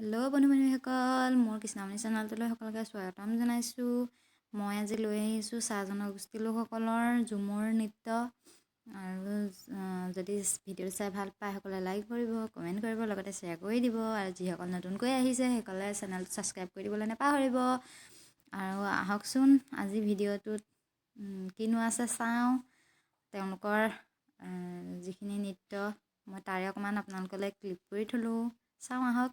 Hello' বন্ধু-বান্ধৱীসকল, মোৰ কৃষ্ণামণি চেনেলটোলৈ সকলোকে স্বাগতম জনাইছোঁ। মই আজি লৈ আহিছোঁ চাহ জনগোষ্ঠীৰ লোকসকলৰ ঝুমুৰ নৃত্য। আৰু যদি ভিডিঅ'টো চাই ভাল পায় সকলোৱে লাইক কৰিব, কমেণ্ট কৰিব, লগতে শ্বেয়াৰ কৰি দিব। আৰু যিসকল নতুনকৈ আহিছে সেইসকলে চেনেলটো ছাবস্ক্ৰাইব কৰিবলৈ নাপাহৰিব। আৰু আহকচোন আজি ভিডিঅ'টোত কিনো আছে চাওঁ। তেওঁলোকৰ যিখিনি নৃত্য মই তাৰে অকণমান আপোনালোকলৈ ক্লিপ কৰি থ'লোঁ, চাওঁ আহক।